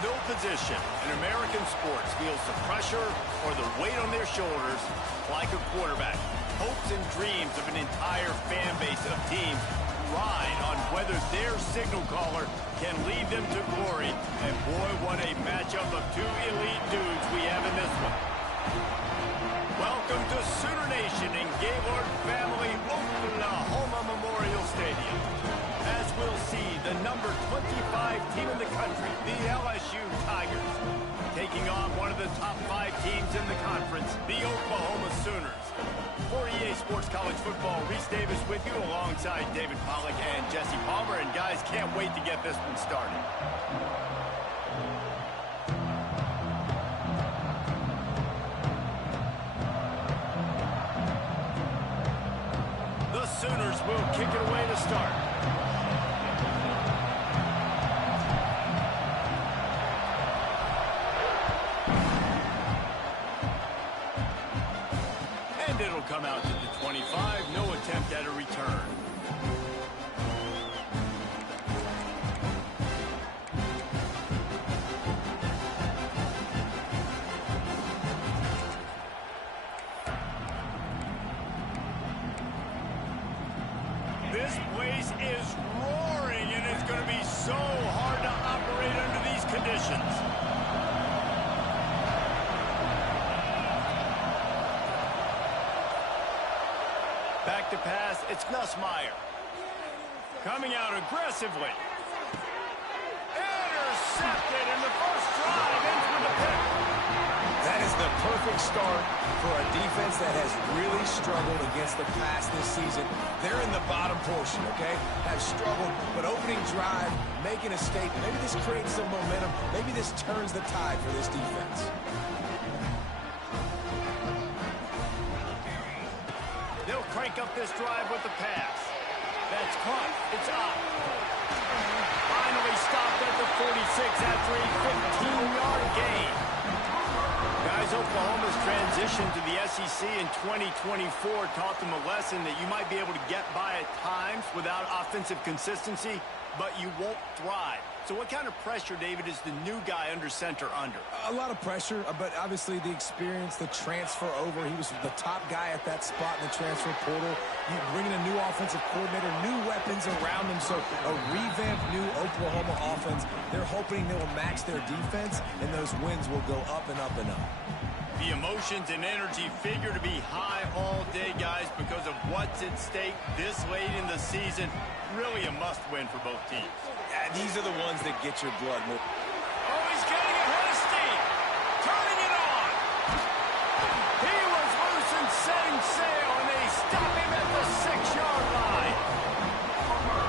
No position in American sports feels the pressure or the weight on their shoulders like a quarterback. Hopes and dreams of an entire fan base of teams ride on whether their signal caller can lead them to glory. And boy, what a matchup of two elite dudes we have in this one. Welcome to Sooner Nation in Gaylord Family Oklahoma Memorial Stadium. As we'll see, the number 25 team in the country, the LSU Tigers, taking on one of the top 5 teams in the conference, the Oklahoma Sooners. For EA Sports College Football, Reese Davis with you alongside David Pollack and Jesse Palmer. And guys, can't wait to get this one started. The Sooners will kick it away to start. And it'll come out to the 25. No attempt at a return. This place is roaring, and it's going to be so hard to operate under these conditions. Back to pass, it's Nussmeier. Coming out aggressively. Intercepted, and the first drive ends with a pick. That is the perfect start for a defense that has really struggled against the pass this season. They're in the bottom portion, okay? Have struggled, but opening drive, making a statement. Maybe this creates some momentum. Maybe this turns the tide for this defense. They'll crank up this drive with the pass. That's caught. It's up. Finally stopped at the 46 after a 15-yard gain. Guys, Oklahoma's transition to the SEC in 2024 taught them a lesson that you might be able to get by at times without offensive consistency, but you won't thrive. So what kind of pressure, David, is the new guy under center under? A lot of pressure, but obviously the experience, the transfer over. He was the top guy at that spot in the transfer portal. You bring in a new offensive coordinator, new weapons around him, so a revamped new Oklahoma offense. They're hoping they will match their defense, and those wins will go up and up and up. The emotions and energy figure to be high all day, guys, because of what's at stake this late in the season. Really a must-win for both teams. These are the ones that get your blood moving. Oh, he's getting ahead of steam. Turning it on. He was loose and setting sail, and they stop him at the 6-yard line.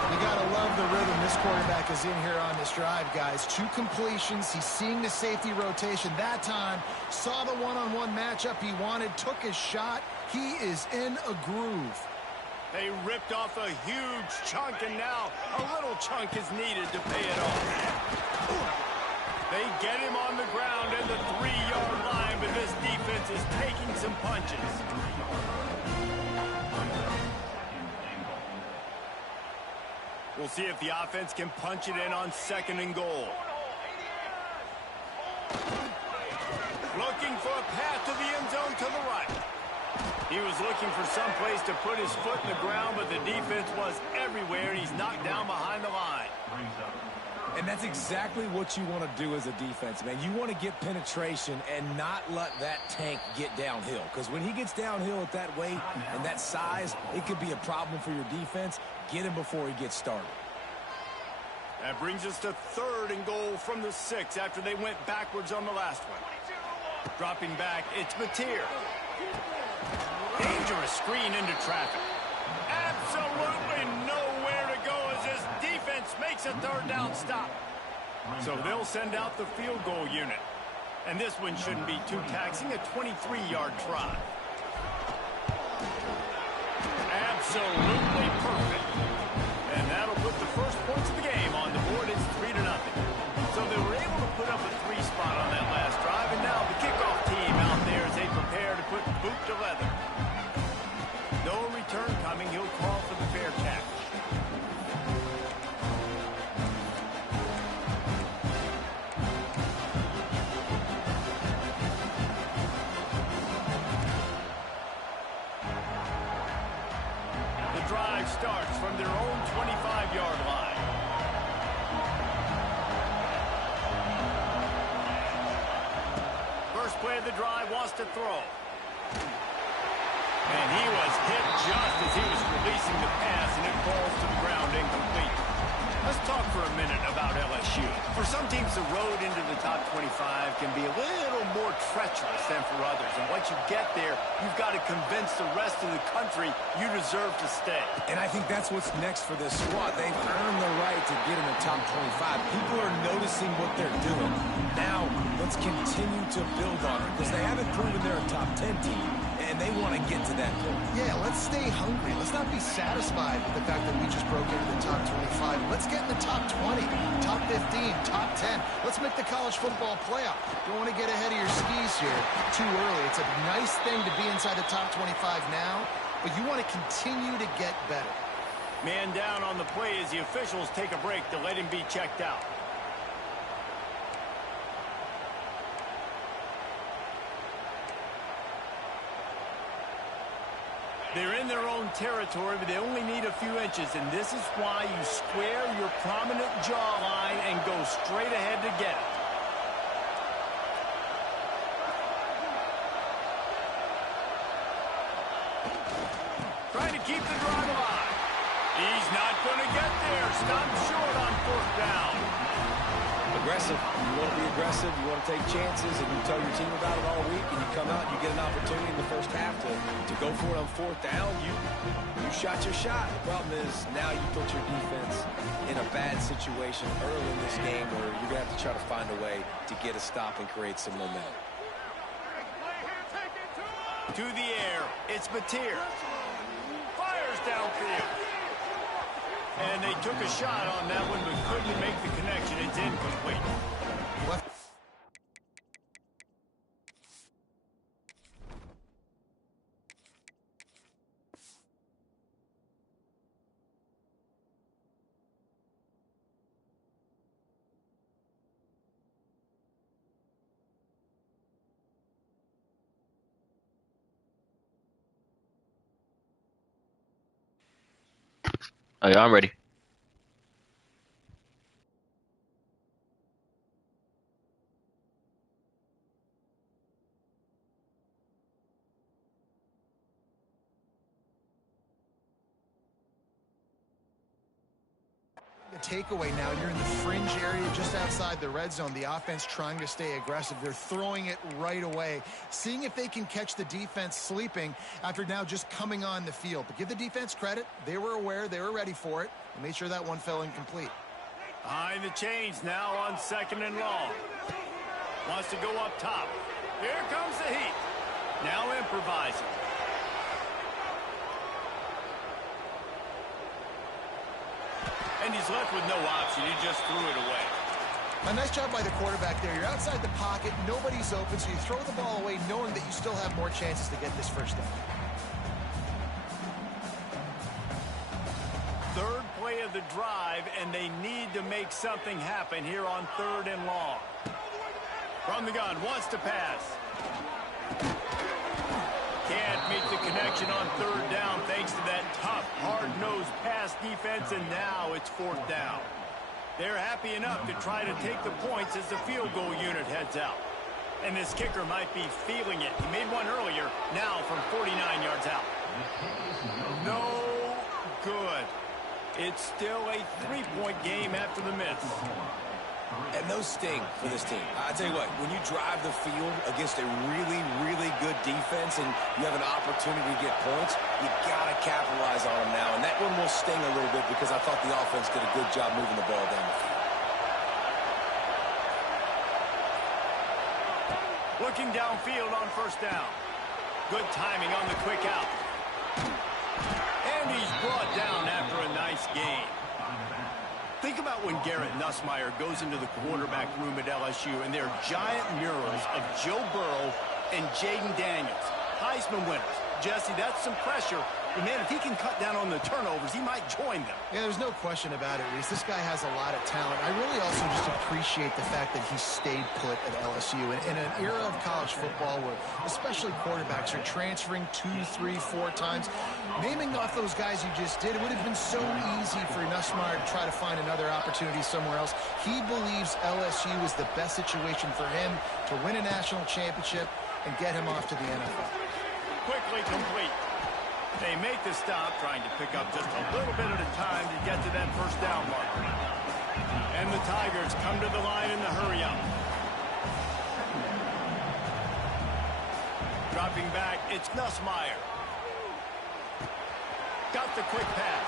You got to love the rhythm this quarterback is in here on this drive, guys. 2 completions. He's seeing the safety rotation. That time, saw the one-on-one matchup he wanted, took his shot. He is in a groove. They ripped off a huge chunk, and now a little chunk is needed to pay it off. They get him on the ground at the 3-yard line, but this defense is taking some punches. We'll see if the offense can punch it in on 2nd and goal. Looking for a path to the end zone to the right. He was looking for some place to put his foot in the ground, but the defense was everywhere, and he's knocked down behind the line. And that's exactly what you want to do as a defense, man. You want to get penetration and not let that tank get downhill. Because when he gets downhill at that weight and that size, it could be a problem for your defense. Get him before he gets started. That brings us to 3rd and goal from the 6 after they went backwards on the last one. Dropping back, it's Mateer. Dangerous screen into traffic. Absolutely nowhere to go as this defense makes a 3rd down stop. So they'll send out the field goal unit. And this one shouldn't be too taxing, a 23-yard try. Absolutely perfect. And that'll put the first points of the game on the board. It's 3-0. So they were able to put up a 3 spot on that last drive, and now the kickoff team out there as they prepare to put boot to leather. No return coming. He'll call for the fair catch. drive starts from their own 25-yard line. First play of the drive wants to throw. And he was hit just as he was releasing the pass, and it falls to the ground incomplete. Let's talk for a minute about LSU. For some teams, the road into the top 25 can be a little more treacherous than for others. And once you get there, you've got to convince the rest of the country you deserve to stay. And I think that's what's next for this squad. They've earned the right to get in the top 25. People are noticing what they're doing. Now, let's continue to build on it, because they haven't proven they're a top 10 team. And they want to get to that point. Yeah, let's stay hungry. Let's not be satisfied with the fact that we just broke into the top 25. Let's get in the top 20, top 15, top 10. Let's make the college football playoff. Don't want to get ahead of your skis here too early. It's a nice thing to be inside the top 25 now, but you want to continue to get better. Man down on the play as the officials take a break to let him be checked out. They're in their own territory, but they only need a few inches, and this is why you square your prominent jawline and go straight ahead to get it. Trying to keep the drive alive. He's not going to get there. Stopped short on fourth down. Aggressive. You want to be aggressive. You want to take chances, and you tell your team about it all week, and you come out and you get an opportunity in the first half to go for it on fourth down. You shot your shot. The problem is now you put your defense in a bad situation early in this game where you're going to have to try to find a way to get a stop and create some momentum. To the air. It's Mateer. Fires downfield. And they took a shot on that one, but couldn't make the connection. It's incomplete. Left. Oh, yeah, I'm ready. The takeaway now, you're in the fringe area just outside the red zone. The offense trying to stay aggressive. They're throwing it right away, seeing if they can catch the defense sleeping after now just coming on the field. But give the defense credit. They were aware. They were ready for it. And made sure that one fell incomplete. Behind the chains now on 2nd and long. Wants to go up top. Here comes the heat. Now improvising. And he's left with no option. He just threw it away. A nice job by the quarterback there. You're outside the pocket. Nobody's open, so you throw the ball away knowing that you still have more chances to get this first down. Third play of the drive, and they need to make something happen here on 3rd and long. From the gun, wants to pass. Can't make the connection on 3rd down thanks to that tough, hard-nosed pass defense, and now it's 4th down. They're happy enough to try to take the points as the field goal unit heads out. And this kicker might be feeling it. He made one earlier, now from 49 yards out. No good. It's still a 3-point game after the miss. And those sting for this team. I tell you what, when you drive the field against a really, really good defense and you have an opportunity to get points, you got to capitalize on them now. And that one will sting a little bit because I thought the offense did a good job moving the ball down the field. Looking downfield on 1st down. Good timing on the quick out. And he's brought down after a nice gain. Think about when Garrett Nussmeier goes into the quarterback room at LSU and there are giant murals of Joe Burrow and Jaden Daniels, Heisman winners. Jesse, that's some pressure And, man, if he can cut down on the turnovers, he might join them. Yeah, there's no question about it, Reese. This guy has a lot of talent. I really also just appreciate the fact that he stayed put at LSU. In an era of college football where especially quarterbacks are transferring 2, 3, 4 times, naming off those guys you just did, it would have been so easy for Nussmeier to try to find another opportunity somewhere else. He believes LSU is the best situation for him to win a national championship and get him off to the NFL. Quickly complete. They make the stop, trying to pick up just a little bit at a time to get to that first down marker. And the Tigers come to the line in the hurry-up. Dropping back, it's Nussmeier. Got the quick pass.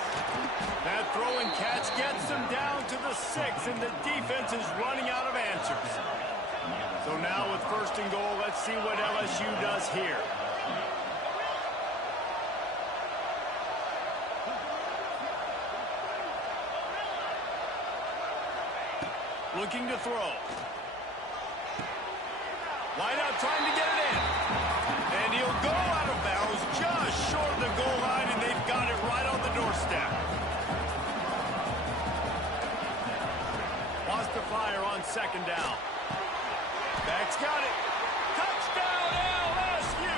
That throw and catch gets them down to the 6, and the defense is running out of answers. So now with first and goal, let's see what LSU does here. Looking to throw. Wide out trying to get it in. And he'll go out of bounds just short of the goal line, and they've got it right on the doorstep. Wants to fire on second down. Back's got it. Touchdown LSU!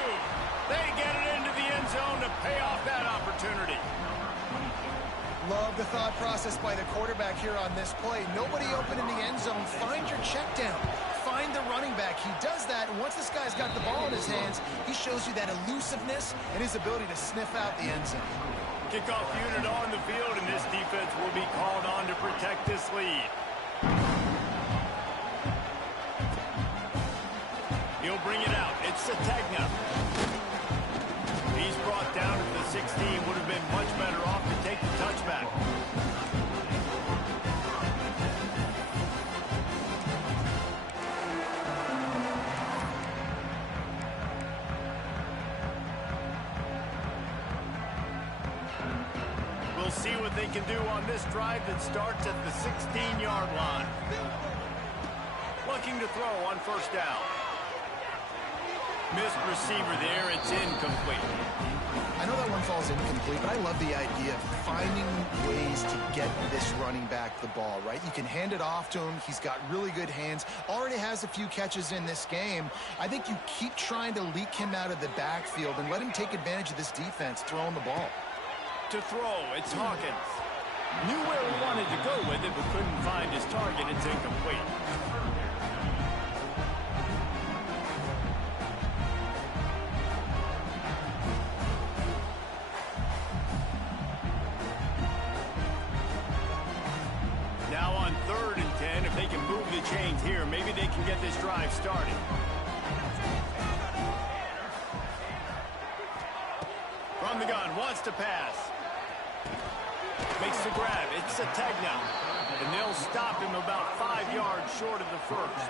They get it into the end zone to pay off that opportunity. Love the thought process by the quarterback here on this play. Nobody open in the end zone. Find your check down. Find the running back. He does that, and once this guy's got the ball in his hands, he shows you that elusiveness and his ability to sniff out the end zone. Kickoff unit on the field, and this defense will be called on to protect this lead. He'll bring it out. It's Sategna. He's brought down at the 16. Would have been much better off to take the touchback. We'll see what they can do on this drive that starts at the 16-yard line. Looking to throw on first down. Missed receiver there. It's incomplete. I know that one falls incomplete, but I love the idea of finding ways to get this running back the ball, right? You can hand it off to him. He's got really good hands. Already has a few catches in this game. I think you keep trying to leak him out of the backfield and let him take advantage of this defense throwing the ball. To throw, it's Hawkins. Knew where he wanted to go with it, but couldn't find his target. It's incomplete. Now on 3rd and 10, if they can move the chains here, maybe they can get this drive started. From the gun, wants to pass. Makes the grab. It's Sategna. And they'll stop him about 5 yards short of the first.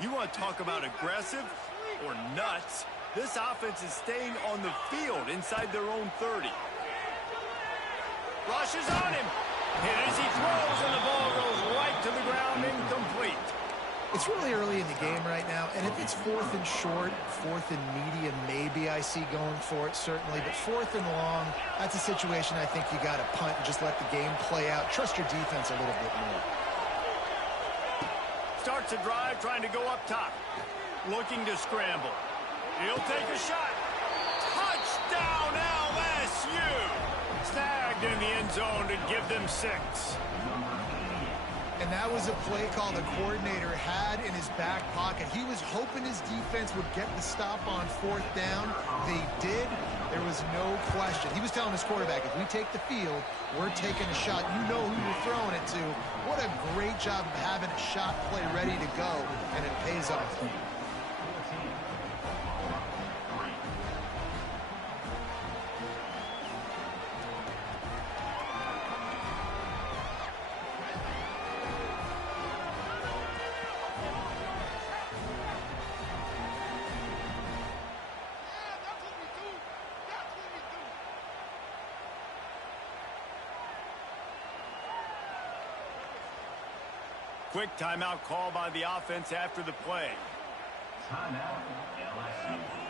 You want to talk about aggressive or nuts? This offense is staying on the field inside their own 30. Rushes on him. Hit as he throws, and the ball goes right to the ground, incomplete. It's really early in the game right now, and if it's 4th and short, 4th and medium, maybe I see going for it, certainly. But 4th and long, that's a situation I think you got to punt and just let the game play out. Trust your defense a little bit more. Starts a drive, trying to go up top. Looking to scramble. He'll take a shot. Touchdown, LSU! Snagged in the end zone to give them 6. And that was a play call the coordinator had in his back pocket. He was hoping his defense would get the stop on 4th down. They did. There was no question. He was telling his quarterback, if we take the field, we're taking a shot. You know who you're throwing it to. What a great job of having a shot play ready to go, and it pays off. Quick timeout call by the offense after the play. Timeout, LSU.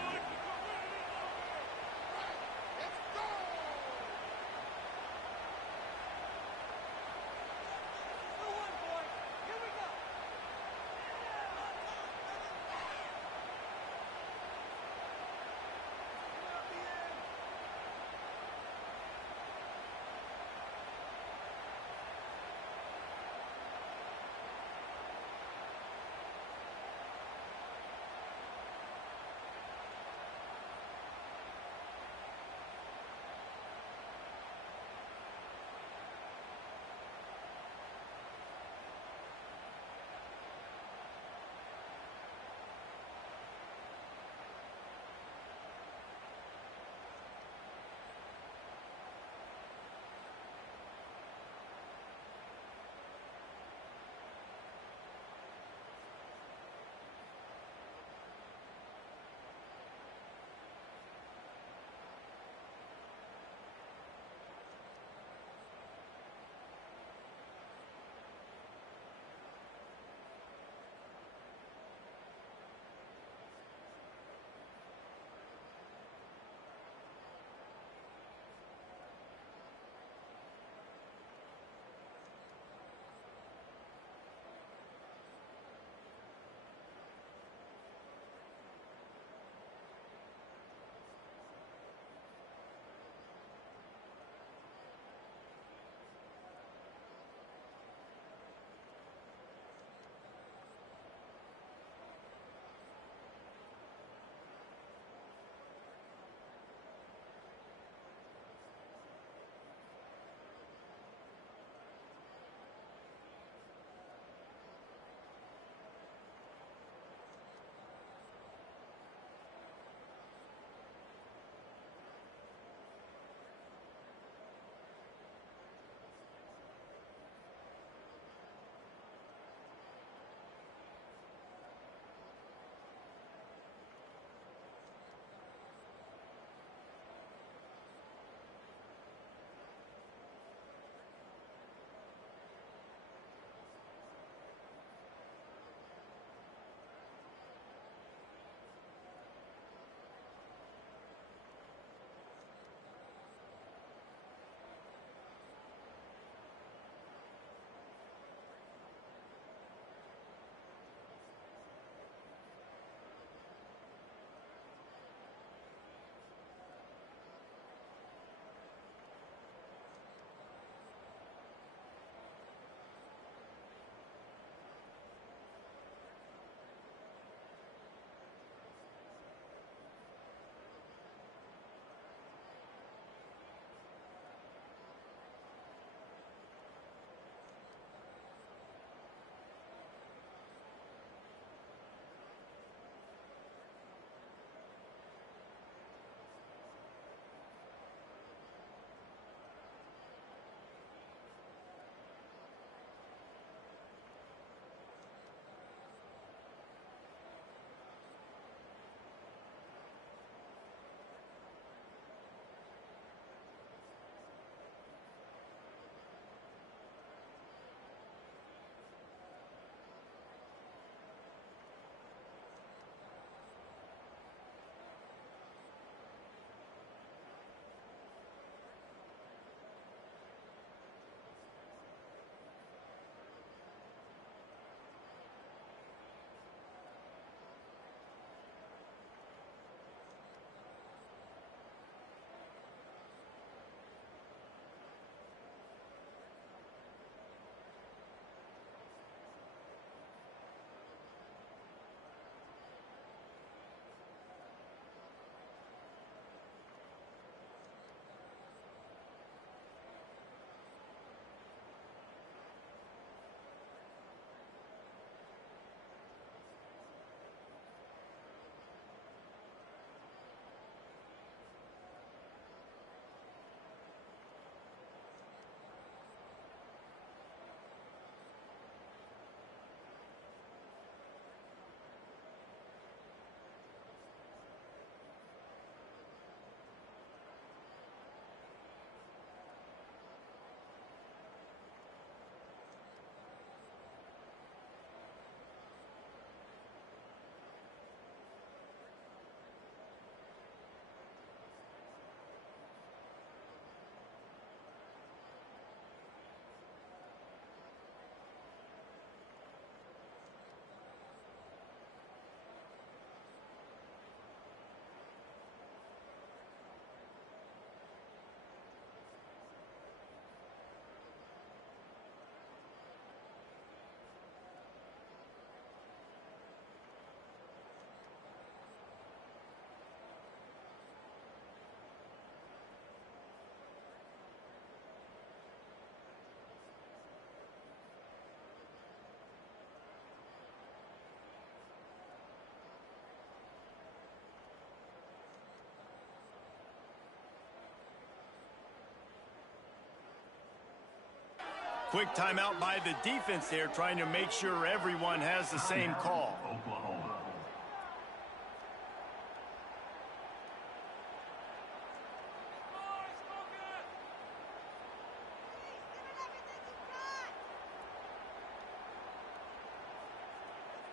Quick timeout by the defense there, trying to make sure everyone has the same call. Oklahoma.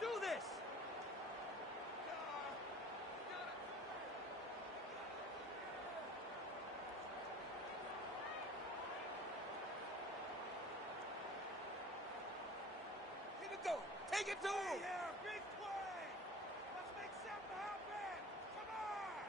Do this! Keep it going. Take it to him. Yeah, big play. Let's make something happen. Come on.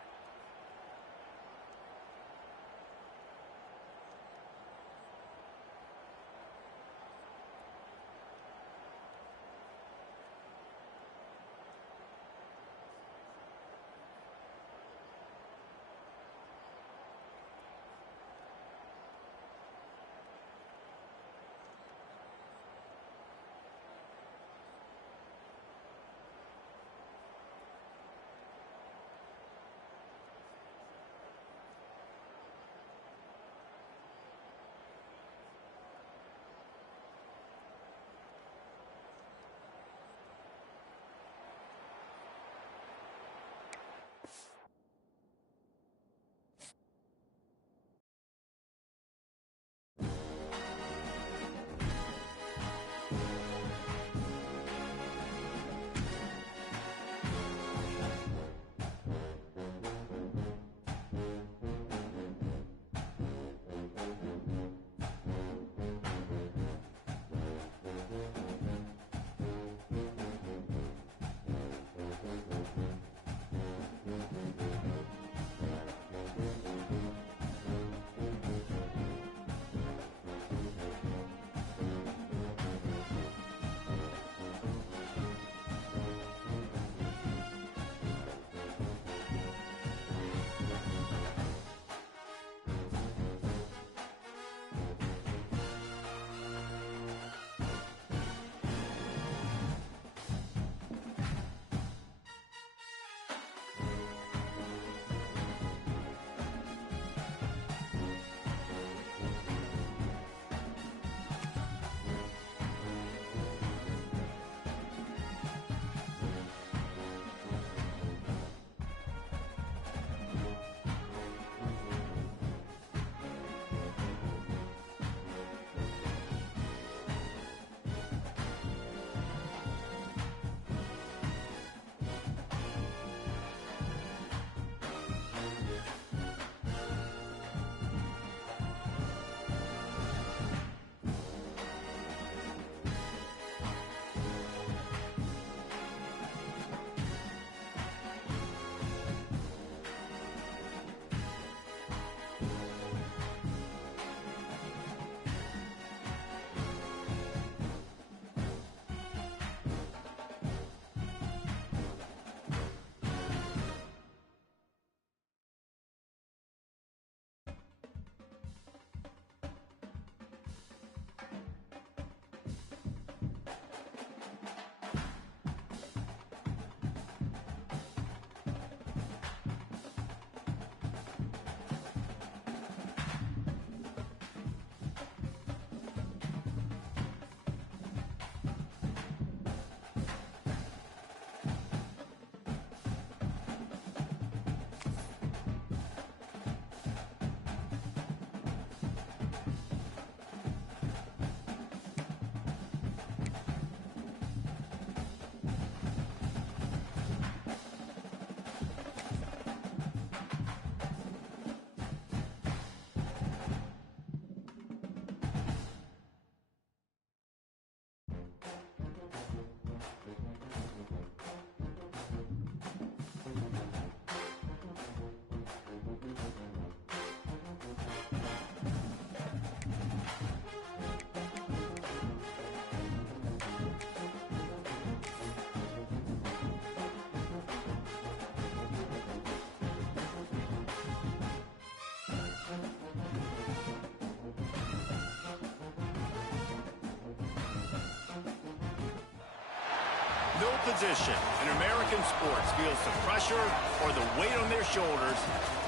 No position in American sports feels the pressure or the weight on their shoulders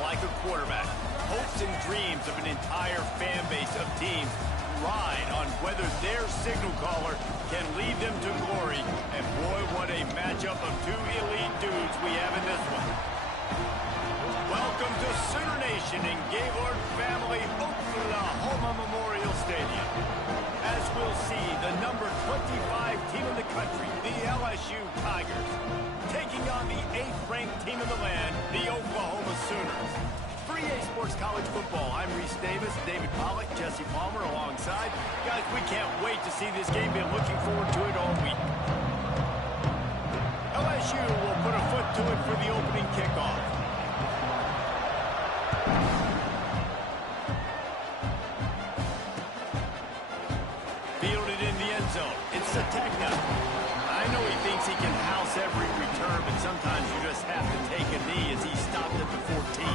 like a quarterback. Hopes and dreams of an entire fan base of teams ride on whether their signal caller can lead them to glory. And boy, what a matchup of two elite dudes we have in this one. Welcome to Sooner Nation and Gaylord family Oklahoma Memorial Stadium. As we'll see, the number 25 team in the country, the LSU Tigers, taking on the 8th-ranked team in the land, the Oklahoma Sooners. For EA Sports College Football, I'm Reese Davis, David Pollack, Jesse Palmer alongside. Guys, we can't wait to see this game. Been looking forward to it all week. LSU will put a foot to it for the opening kickoff. Fielded in the end zone. It's Sategna. I know he thinks he can house every return, but sometimes you just have to take a knee as he stopped at the 14.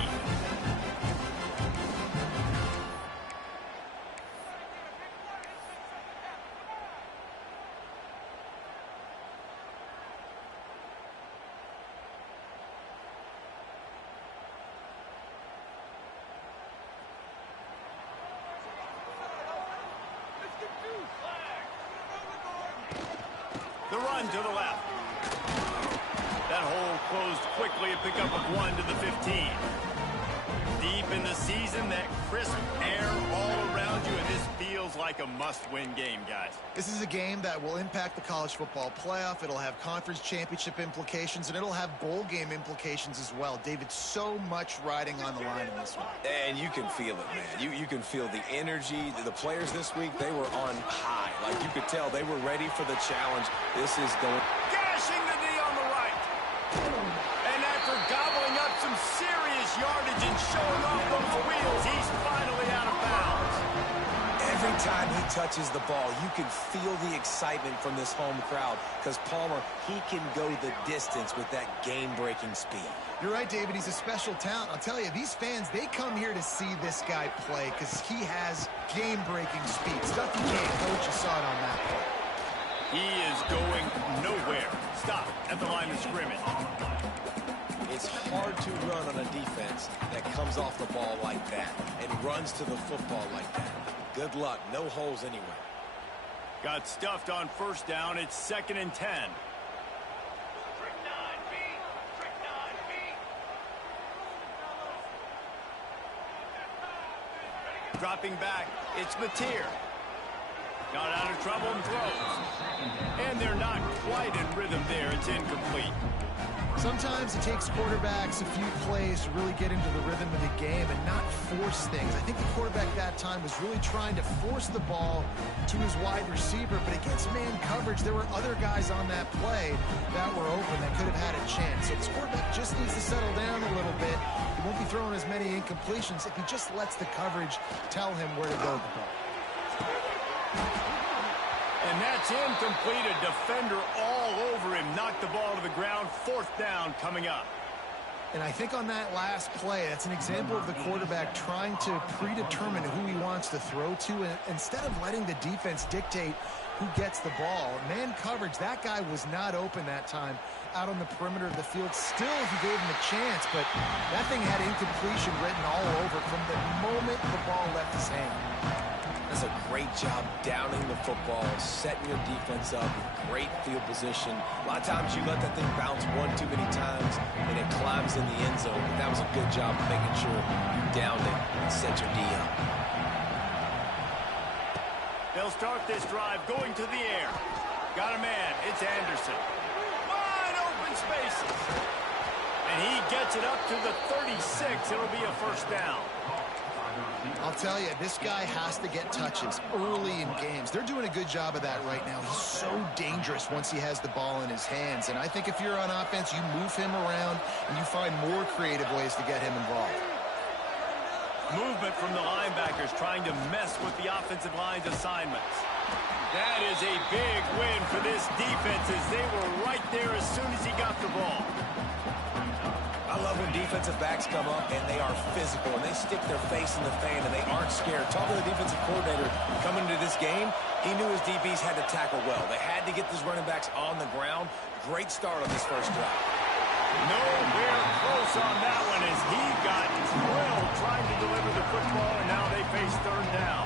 The run to the left. That hole closed quickly, a pickup of 1 to the 15. Deep in the season, that crisp air all around you, and this feels like a must-win game, guys. This is a game that will impact the college football playoff. It'll have conference championship implications, and it'll have bowl game implications as well. David, so much riding on the line in this one. And you can feel it, man. You can feel the energy. The players this week, they were on high. Like you could tell, they were ready for the challenge. This is going... Gashing the knee on the right. And after gobbling up some serious yardage and showing off those wheels, he's finally out of bounds. Every time he touches the ball, you can feel the excitement from this home crowd because Palmer, he can go the distance with that game-breaking speed. You're right, David. He's a special talent. I'll tell you, these fans, they come here to see this guy play because he has game-breaking speed. Stuff you can't coach. You saw it on that play. He is going nowhere. Stop at the line of scrimmage. It's hard to run on a defense that comes off the ball like that and runs to the football like that. Good luck. No holes anywhere. Got stuffed on first down. It's 2nd and 10. Dropping back, it's Mateer. Got out of trouble and throws. And they're not quite in rhythm there. It's incomplete. Sometimes it takes quarterbacks a few plays to really get into the rhythm of the game and not force things. I think the quarterback that time was really trying to force the ball to his wide receiver, but against man coverage, there were other guys on that play that were open that could have had a chance. So this quarterback just needs to settle down a little bit. He won't be throwing as many incompletions if he just lets the coverage tell him where to go with the ball. And that's incomplete. A defender all over him. Knocked the ball to the ground. 4th down coming up. And I think on that last play, that's an example of the quarterback trying to predetermine who he wants to throw to, and instead of letting the defense dictate who gets the ball. Man coverage, that guy was not open that time out on the perimeter of the field. Still, he gave him a chance, but that thing had incompletion written all over from the moment the ball left his hand. That's a great job downing the football, setting your defense up, great field position. A lot of times you let that thing bounce one too many times and it climbs in the end zone. But that was a good job of making sure you downed it and set your D up. They'll start this drive going to the air. Got a man. It's Anderson. Wide open spaces. And he gets it up to the 36. It'll be a first down. I'll tell you, this guy has to get touches early in games. They're doing a good job of that right now. He's so dangerous once he has the ball in his hands. And I think if you're on offense, you move him around and you find more creative ways to get him involved. Movement from the linebackers trying to mess with the offensive line's assignments. That is a big win for this defense as they were right there as soon as he got the ball. I love when defensive backs come up and they are physical and they stick their face in the fan and they aren't scared. Talking to the defensive coordinator coming into this game, he knew his DBs had to tackle well. They had to get these running backs on the ground. Great start on this first drive. Nowhere close on that one as he got drilled trying to deliver the football, and now they face 3rd down.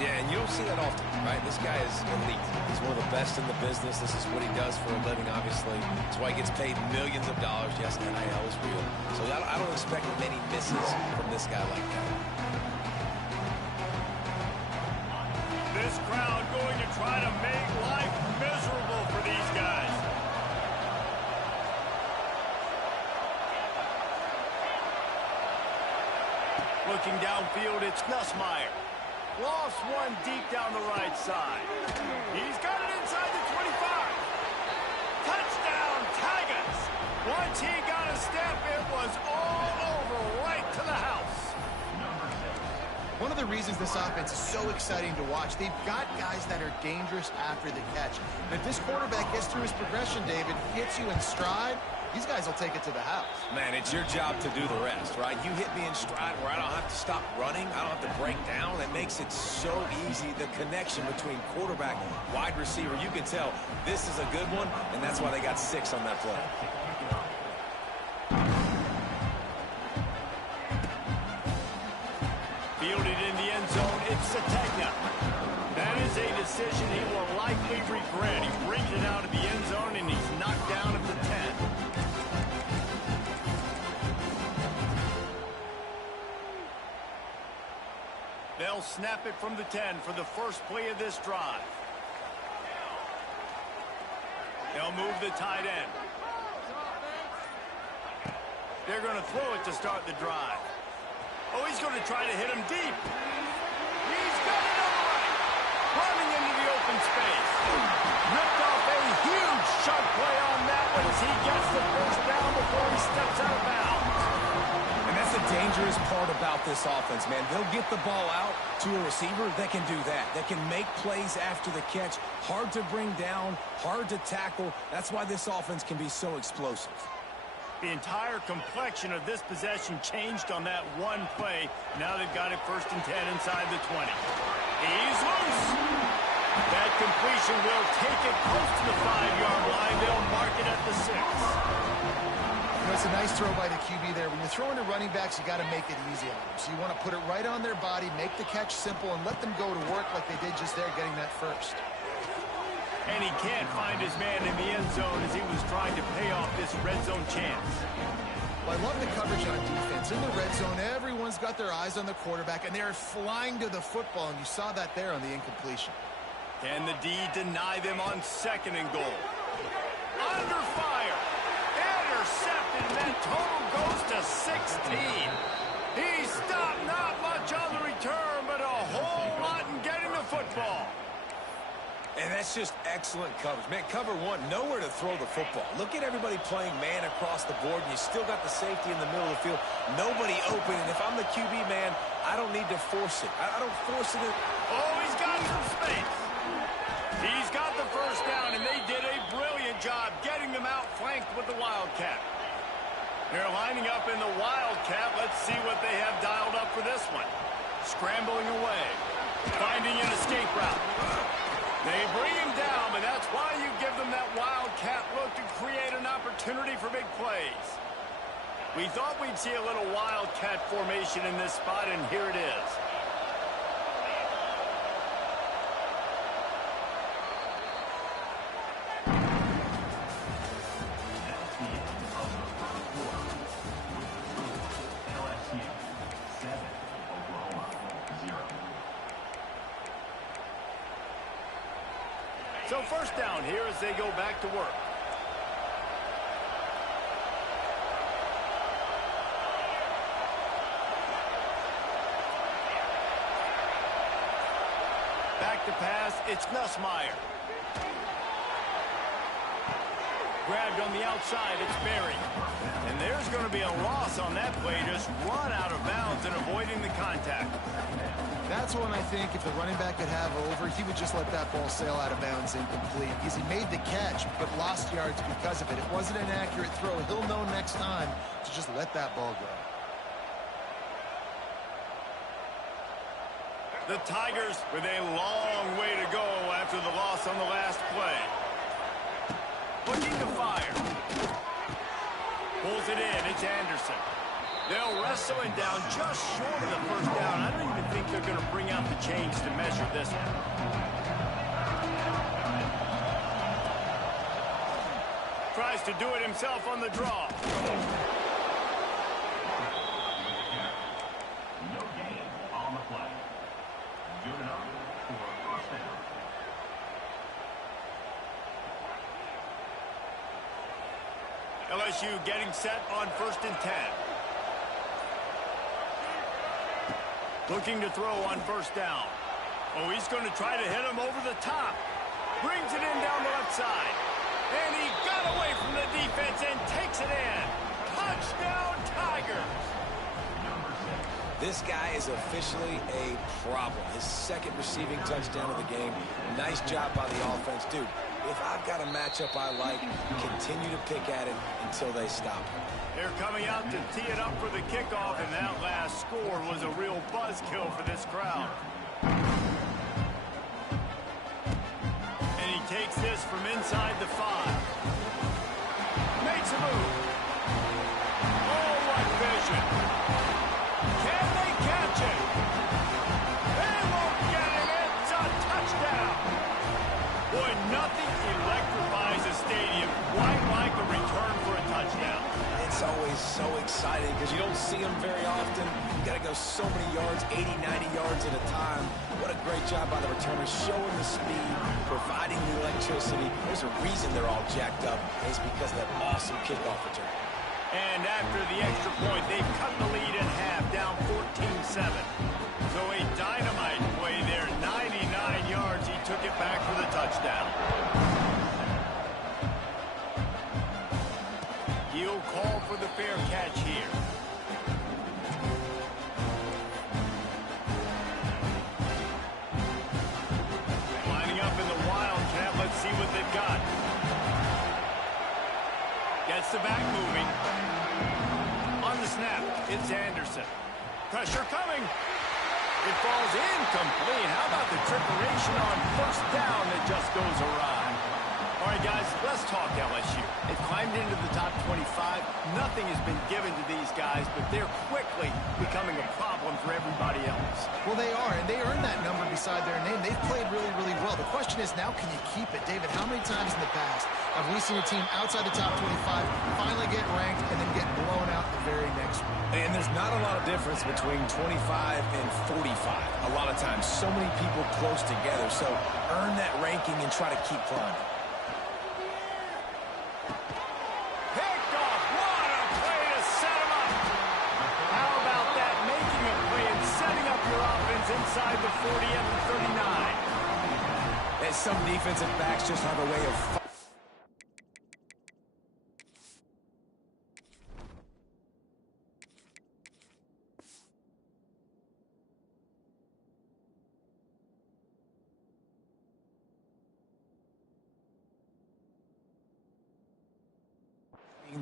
Yeah, and you don't see that often, right? This guy is elite. He's one of the best in the business. This is what he does for a living, obviously. That's why he gets paid millions of dollars. Yes, NIL is real. So I don't expect many misses from this guy like that. This crowd going to try to make life miserable for these guys. Looking downfield, it's Nussmeier. Lost one deep down the right side. He's got it inside the 25. Touchdown, Tigers! Once he got a step, it was all over right to the house. One of the reasons this offense is so exciting to watch, they've got guys that are dangerous after the catch. And if this quarterback gets through his progression, David, hits you in stride, these guys will take it to the house. Man, it's your job to do the rest, right? You hit me in stride where I don't have to stop running. I don't have to break down. It makes it so easy, the connection between quarterback, wide receiver. You can tell this is a good one, and that's why they got 6 on that play. Fielded in the end zone, it's Sategna. That is a decision he will likely regret. He brings it out of the end zone, and he's knocked down at the 10. They'll snap it from the 10 for the first play of this drive. They'll move the tight end. They're going to throw it to start the drive. Oh, he's going to try to hit him deep. He's got it all right. Running into the open space. Ripped off a huge chunk play on that one as he gets the first down before he steps out of bounds. And that's the dangerous part about this offense, man. They'll get the ball out to a receiver that can do that. That can make plays after the catch. Hard to bring down, hard to tackle. That's why this offense can be so explosive. The entire complexion of this possession changed on that one play. Now they've got it 1st and 10 inside the 20. He's loose. That completion will take it close to the 5-yard line. They'll mark it at the 6. You know, it's a nice throw by the QB there. When you're throwing to running backs, you got to make it easy on them. So you want to put it right on their body, make the catch simple, and let them go to work like they did just there, getting that first. And he can't find his man in the end zone as he was trying to pay off this red zone chance. Well, I love the coverage on defense. In the red zone, everyone's got their eyes on the quarterback, and they're flying to the football, and you saw that there on the incompletion. Can the D deny them on 2nd and goal? Under fire. Intercepted, and that total goes to 16. He stopped not much on the return, but a whole lot in getting the football. And that's just excellent coverage. Man, cover 1, nowhere to throw the football. Look at everybody playing man across the board, and you still got the safety in the middle of the field. Nobody open, and if I'm the QB, man, I don't need to force it. I don't force it. Oh, he's got some space. He's got the first down, and they did a brilliant job getting them out flanked with the Wildcat. They're lining up in the Wildcat. Let's see what they have dialed up for this one. Scrambling away. Finding an escape route. They bring him down, but that's why you give them that Wildcat look to create an opportunity for big plays. We thought we'd see a little Wildcat formation in this spot, and here it is. LSU 7, Oklahoma 0. So first down here as they go back to work. Back to pass, it's Nussmeier. Grabbed on the outside, it's Berry. And there's going to be a loss on that play, just run out of bounds and avoiding the contact. That's one I think if the running back could have over, he would just let that ball sail out of bounds incomplete. Because he made the catch, but lost yards because of it. It wasn't an accurate throw. He'll know next time to just let that ball go. The Tigers with a long way to go after the loss on the last play. Looking to fire. Pulls it in. It's Anderson. They'll wrestle it down just short of the first down. I don't even think they're going to bring out the chains to measure this one. Tries to do it himself on the draw. No gain on the play. Good enough for first down. LSU getting set on 1st and 10. Looking to throw on 1st down. Oh, he's going to try to hit him over the top. Brings it in down the left side. And he got away from the defense and takes it in. Touchdown, Tigers. This guy is officially a problem. His 2nd receiving touchdown of the game. Nice job by the offense. Dude, if I've got a matchup I like, continue to pick at it until they stop. They're coming out to tee it up for the kickoff, and that last score was a real buzzkill for this crowd. And he takes this from inside the 5. Makes a move. Oh, what vision. Can they catch it? They won't get it. It's a touchdown. Boy, nothing electrifies a stadium quite like a return for a touchdown. It's always so exciting because you don't see them very often. You got to go so many yards, 80, 90 yards at a time. What a great job by the returners, showing the speed, providing the electricity. There's a reason they're all jacked up. It's because of that awesome kickoff return. And after the extra point, they've cut the lead in half, down 14-7. So a dynamite play there, 99 yards. He took it back for the touchdown. He'll call for the fair catch here. Lining up in the wildcat. Let's see what they've got. Gets the back moving. On the snap, it's Anderson. Pressure coming. It falls incomplete. How about the trickeration on 1st down that just goes awry? All right, guys, let's talk LSU. They've climbed into the top 25. Nothing has been given to these guys, but they're quickly becoming a problem for everybody else. Well, they are, and they earned that number beside their name. They've played really, really well. The question is, now can you keep it? David, how many times in the past have we seen a team outside the top 25 finally get ranked and then get blown out the very next one? And there's not a lot of difference between 25 and 45. A lot of times, so many people close together. So earn that ranking and try to keep climbing. Picked off. What a play to set him up. How about that? Making a play and setting up your offense inside the 40 and the 39. And some defensive backs just have a way of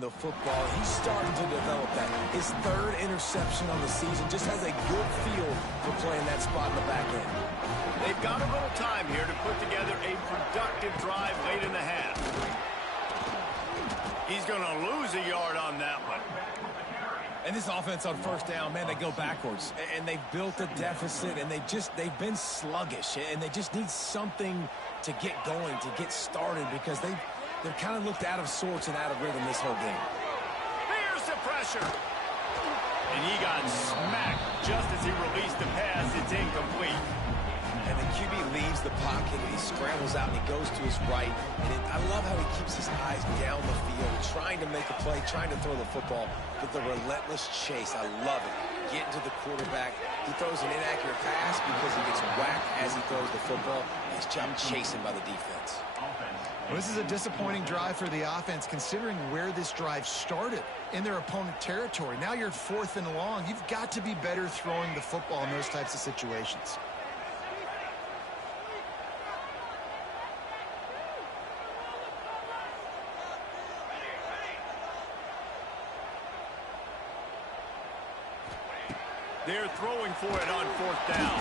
the football. He's starting to develop that. His 3rd interception on the season, just has a good feel for playing that spot in the back end. They've got a little time here to put together a productive drive late in the half. He's going to lose a yard on that one. And this offense on 1st down, man, they go backwards. And they've built a deficit, and they've been sluggish. And they just need something to get going, to get started, because they've kind of looked out of sorts and out of rhythm this whole game. Here's the pressure. And he got smacked just as he released the pass. It's incomplete. And the QB leaves the pocket, and he scrambles out, and he goes to his right. And I love how he keeps his eyes down the field, trying to make a play, trying to throw the football, but the relentless chase, I love it. Getting to the quarterback. He throws an inaccurate pass because he gets whacked as he throws the football. Nice job chasing by the defense. Well, this is a disappointing drive for the offense, considering where this drive started in their opponent territory. Now you're 4th and long. You've got to be better throwing the football in those types of situations. They're throwing for it on 4th down.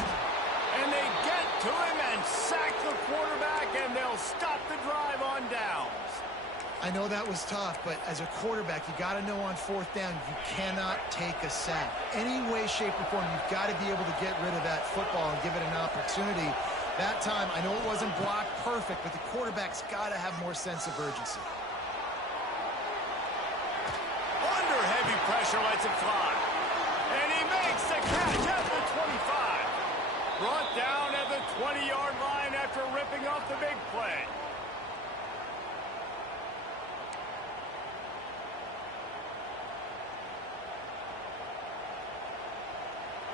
And they get to him and sack the quarterback, and they'll stop the drive on downs. I know that was tough, but as a quarterback, you got to know on fourth down, you cannot take a sack. Any way, shape, or form, you've got to be able to get rid of that football and give it an opportunity. That time, I know it wasn't blocked perfect, but the quarterback's got to have more sense of urgency. Under heavy pressure, lets it fly. And he makes the catch at the 25. Brought down at the 20-yard line after ripping off the big play.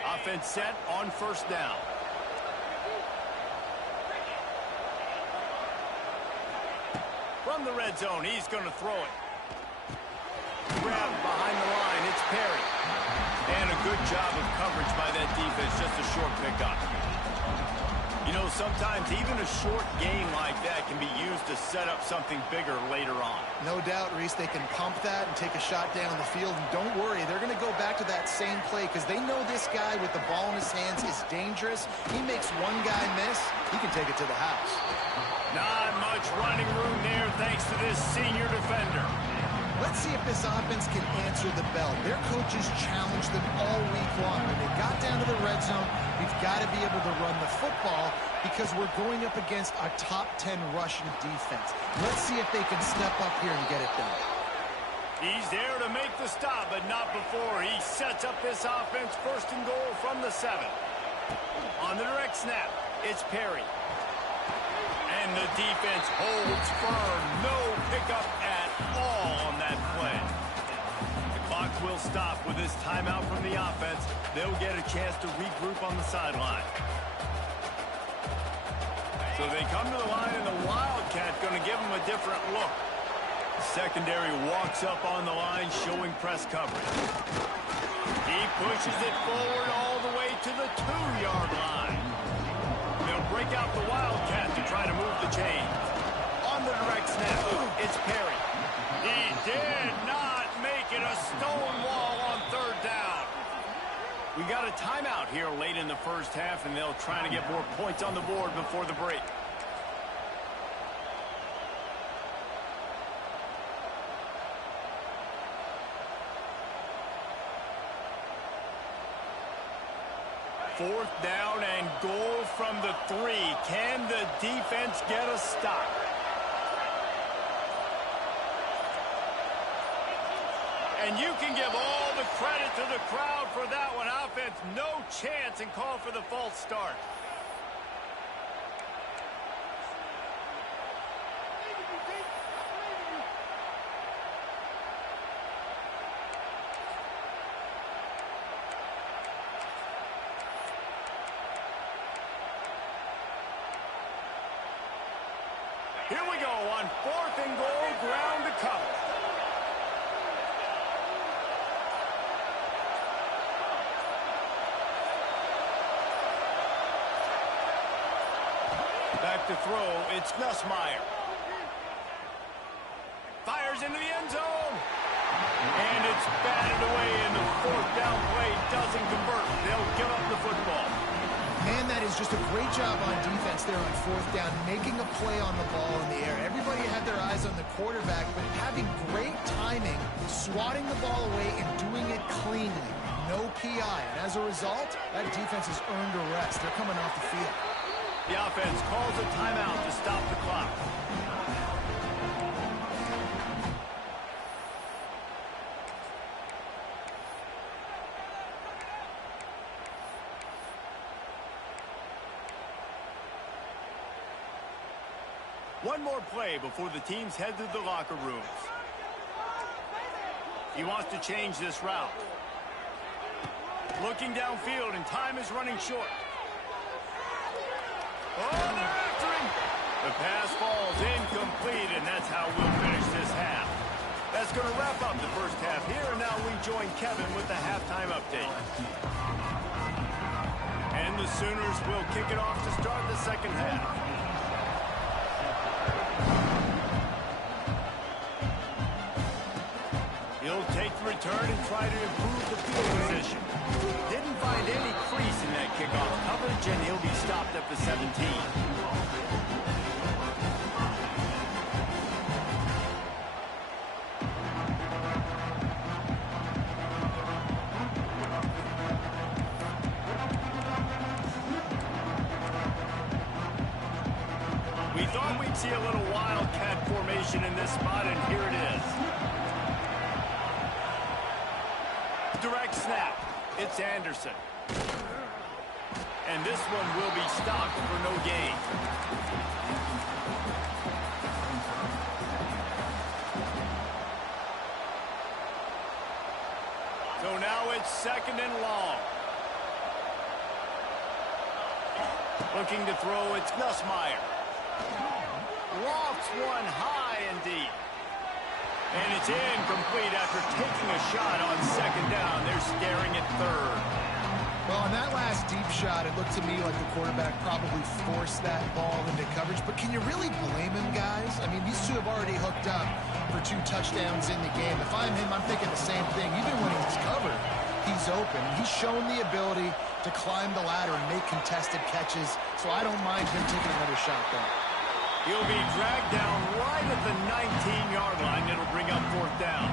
Offense set on first down. From the red zone, he's going to throw it. Grabbed behind the line, it's Perry. And a good job of coverage by that defense, just a short pickup. You know, sometimes even a short game like that can be used to set up something bigger later on. No doubt, Reese, they can pump that and take a shot down the field. And don't worry, they're going to go back to that same play because they know this guy with the ball in his hands is dangerous. He makes one guy miss, he can take it to the house. Not much running room there thanks to this senior defender. Let's see if this offense can answer the bell. Their coaches challenged them all week long. When they got down to the red zone, we've got to be able to run the football because we're going up against a top 10 rushing defense. Let's see if they can step up here and get it done. He's there to make the stop, but not before he sets up this offense first and goal from the 7. On the direct snap, it's Perry. And the defense holds firm. No pickup at all on that play. The clock will stop with this timeout from the offense. They'll get a chance to regroup on the sideline. So they come to the line, and the Wildcat going to give them a different look. Secondary walks up on the line, showing press coverage. He pushes it forward all the way to the 2-yard line. They'll break out the Wildcat to try to move the chains. On the direct snap, it's Perry. He did not make it a stone wall on third down. We got a timeout here late in the first half, and they'll try to get more points on the board before the break. Fourth down and goal from the 3. Can the defense get a stop? And you can give all the credit to the crowd for that one. Offense, no chance, and call for the false start. Here we go on 4th and goal, ground to cover. Back to throw, it's Nussmeier. Fires into the end zone. And it's batted away, and the 4th down play doesn't convert. They'll give up the football. Man, that is just a great job on defense there on 4th down, making a play on the ball in the air. Everybody had their eyes on the quarterback, but having great timing, swatting the ball away and doing it cleanly. No PI, and as a result, that defense has earned a rest. They're coming off the field. The offense calls a timeout to stop the clock. One more play before the teams head to the locker rooms. He wants to change this route. Looking downfield, and time is running short. Oh, they're after him. The pass falls incomplete, and that's how we'll finish this half. That's going to wrap up the first half here, and now we join Kevin with the halftime update. And the Sooners will kick it off to start the second half. He'll take the return and try to improve the field position. Didn't find any crease in that kickoff coverage, and he'll be stopped at the 17. see a little wildcat formation in this spot, and here it is. Direct snap. It's Anderson. And this one will be stopped for no gain. So now it's 2nd and long. Looking to throw, it's Nussmeier. Lofts one high and deep. And it's incomplete after taking a shot on 2nd down. They're staring at 3rd. Well, on that last deep shot, it looked to me like the quarterback probably forced that ball into coverage. But can you really blame him, guys? I mean, these two have already hooked up for 2 touchdowns in the game. If I'm him, I'm thinking the same thing. Even when he's covered, he's open. He's shown the ability to climb the ladder and make contested catches. So I don't mind him taking another shot there. He'll be dragged down right at the 19-yard line. It'll bring up 4th down.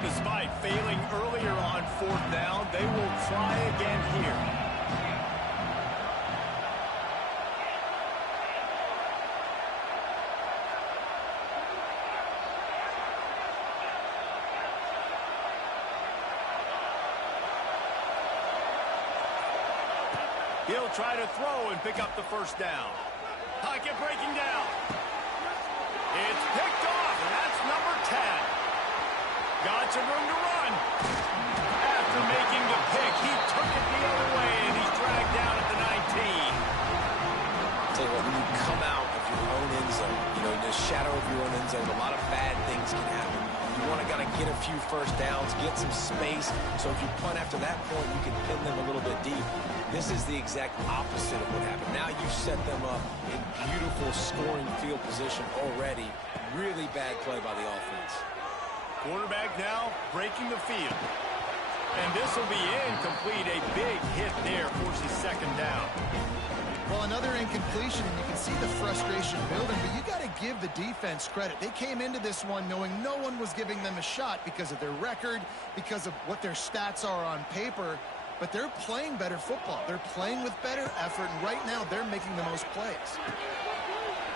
Despite failing earlier on 4th down, they will try again here. He'll try to throw and pick up the 1st down. Pocket breaking down. It's picked off, and that's number 10. Got some room to run. After making the pick, he took it the other way, and he's dragged down at the 19. I'll tell you what, when you come out of your own end zone, you know, in the shadow of your own end zone, a lot of bad things can happen. You want to kind of get a few 1st downs, get some space, so if you punt after that point, you can pin them a little bit deep. This is the exact opposite of what happened. Now you set them up in beautiful scoring field position already. Really bad play by the offense. Quarterback now breaking the field. And this will be incomplete. A big hit there forces 2nd down. Well, another incompletion, and you can see the frustration building, but you got to give the defense credit. They came into this one knowing no one was giving them a shot because of their record, because of what their stats are on paper. But they're playing better football. They're playing with better effort, and right now they're making the most plays.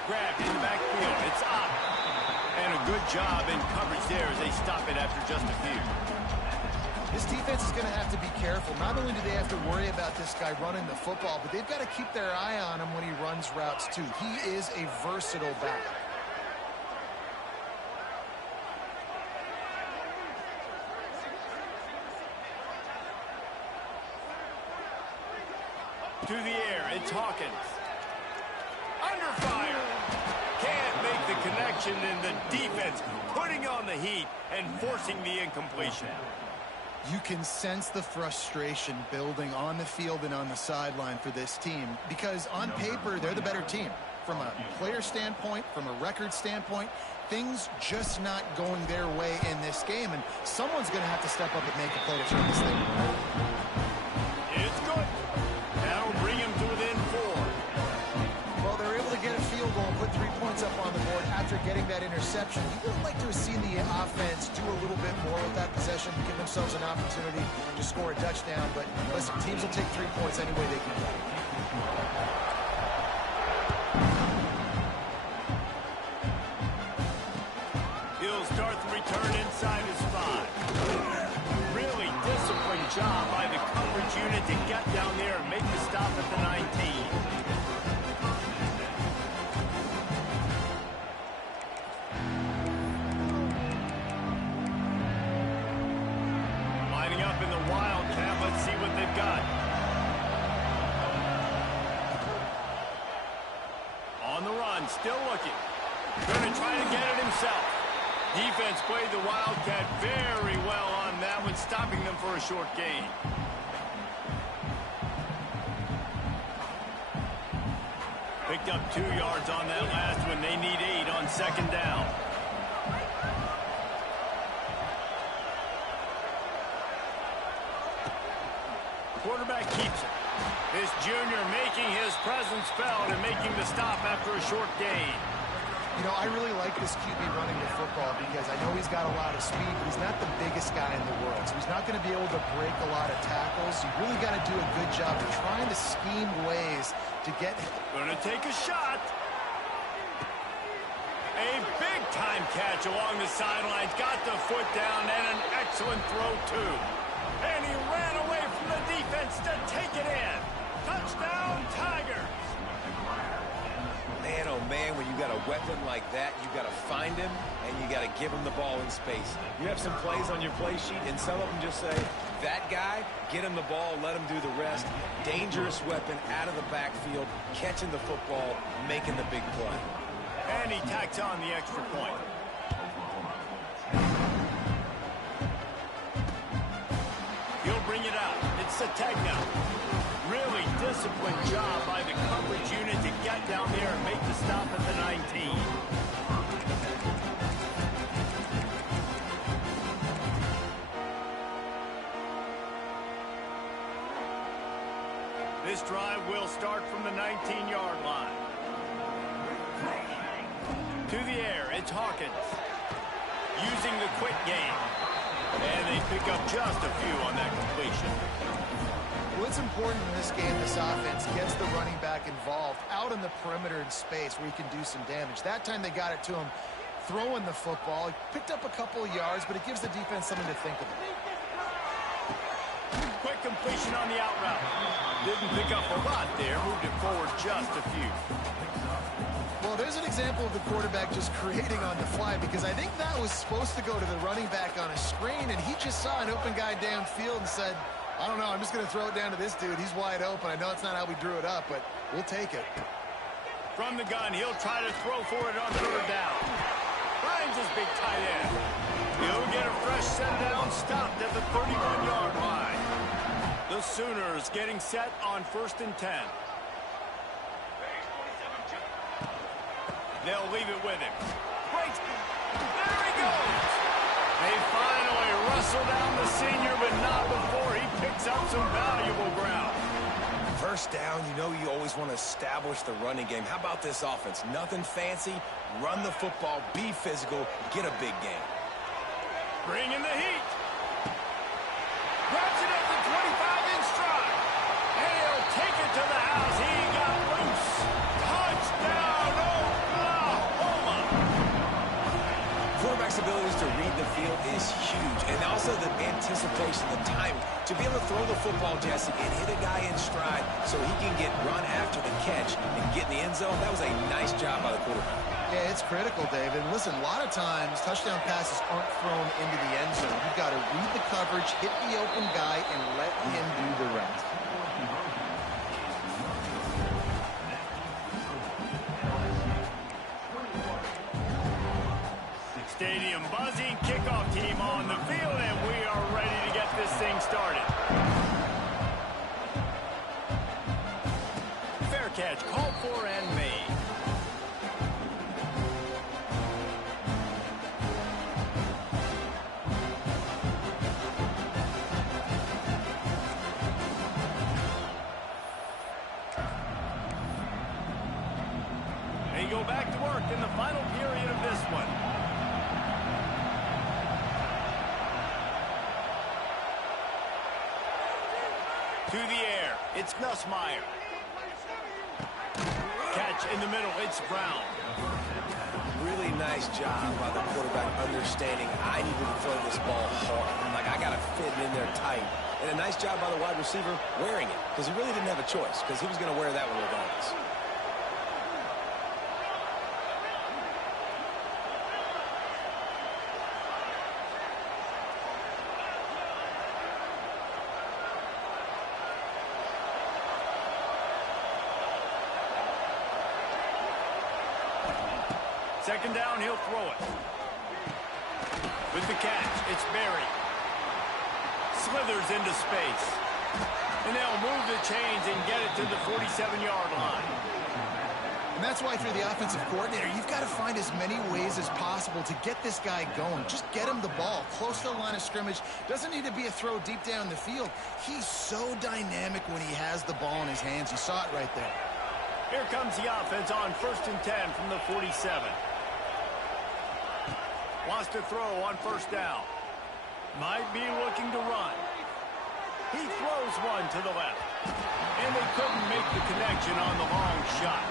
Grabbed in the backfield. It's up. And a good job in coverage there as they stop it after just a few. This defense is going to have to be careful. Not only do they have to worry about this guy running the football, but they've got to keep their eye on him when he runs routes too. He is a versatile back. To the air, it's Hawkins. Under fire. Can't make the connection, and the defense putting on the heat and forcing the incompletion. You can sense the frustration building on the field and on the sideline for this team because on paper, they're the better team. From a player standpoint, from a record standpoint, things just not going their way in this game, and someone's going to have to step up and make a play to turn this thing around. It's good. That'll bring him to within 4. Well, they're able to get a field goal and put 3 points up on the board after getting that interception. You would like to have seen the offense do a little bit more with that possession, give themselves an opportunity to score a touchdown. But listen, teams will take 3 points any way they can get it. He'll start the return inside his 5. Really disciplined job by the coverage unit to get down there and make the stop at the 19. Lining up in the Wildcat. Let's see what they've got. On the run, still looking. Going to try to get it himself. Defense played the Wildcat very well on that one, stopping them for a short gain. Picked up 2 yards on that last one. They need 8 on 2nd down. Quarterback keeps it. This junior making his presence felt and making the stop after a short gain. You know, I really like this QB running the football because I know he's got a lot of speed, but he's not the biggest guy in the world. So he's not going to be able to break a lot of tackles. You really got to do a good job of trying to scheme ways to get... Gonna take a shot. A big-time catch along the sidelines. Got the foot down and an excellent throw, too. And he ran away from the defense to take it in. Touchdown, Tigers. Man, oh man, when you got a weapon like that, you got to find him and you got to give him the ball in space. You have some plays on your play sheet, and some of them just say, that guy, get him the ball, let him do the rest. Dangerous weapon out of the backfield, catching the football, making the big play. And he tacks on the extra point. He'll bring it out. It's Sategna. Really disciplined job by the coverage unit to get down there and make the stop at the 19. This drive will start from the 19-yard line. To the air, it's Hawkins. Using the quick game. And they pick up just a few on that completion. What's important in this game, this offense gets the running back involved out in the perimeter in space where he can do some damage. That time they got it to him throwing the football. He picked up a couple of yards, but it gives the defense something to think about. Quick completion on the out route. Didn't pick up a lot there. Moved it forward just a few. Well, there's an example of the quarterback just creating on the fly because I think that was supposed to go to the running back on a screen, and he just saw an open guy downfield and said, I don't know, I'm just going to throw it down to this dude. He's wide open. I know it's not how we drew it up, but we'll take it. From the gun, he'll try to throw for it on third down. Finds his big tight end. He'll get a fresh set down, stopped at the 31-yard line. The Sooners getting set on 1st and 10. They'll leave it with him. Breaks. There he goes. They finally wrestle down the senior, but not before he picks up some valuable ground. First down, you know you always want to establish the running game. How about this offense? Nothing fancy. Run the football, be physical, get a big game. Bring in the heat. Grabs it at the 25-inch stride. And he'll take it to the house. He got loose. Touchdown, Oklahoma. Quarterback's abilities to read the field is huge. And also the anticipation, the timing. To be able to throw the football, Jesse, and hit a guy in stride so he can get run after the catch and get in the end zone, that was a nice job by the quarterback. Yeah, it's critical, David. Listen, a lot of times touchdown passes aren't thrown into the end zone. You've got to read the coverage, hit the open guy, and let him do the rest. Stadium buzzing, kickoff team on the field, and we are ready to get this thing started. Fair catch, called for and made. They go back to work in the final period of this one. To the air, it's Nussmeier. Catch in the middle, it's Brown. Really nice job by the quarterback understanding I needed to throw this ball hard. Like, I got to fit it in there tight. And a nice job by the wide receiver wearing it, because he really didn't have a choice, because he was going to wear that one regardless. Second down, he'll throw it. With the catch, it's Berry. Slithers into space. And they'll move the chains and get it to the 47-yard line. And that's why if you're the offensive coordinator, you've got to find as many ways as possible to get this guy going. Just get him the ball close to the line of scrimmage. Doesn't need to be a throw deep down the field. He's so dynamic when he has the ball in his hands. You saw it right there. Here comes the offense on 1st and 10 from the 47. Wants to throw on first down. Might be looking to run. He throws one to the left. And they couldn't make the connection on the long shot.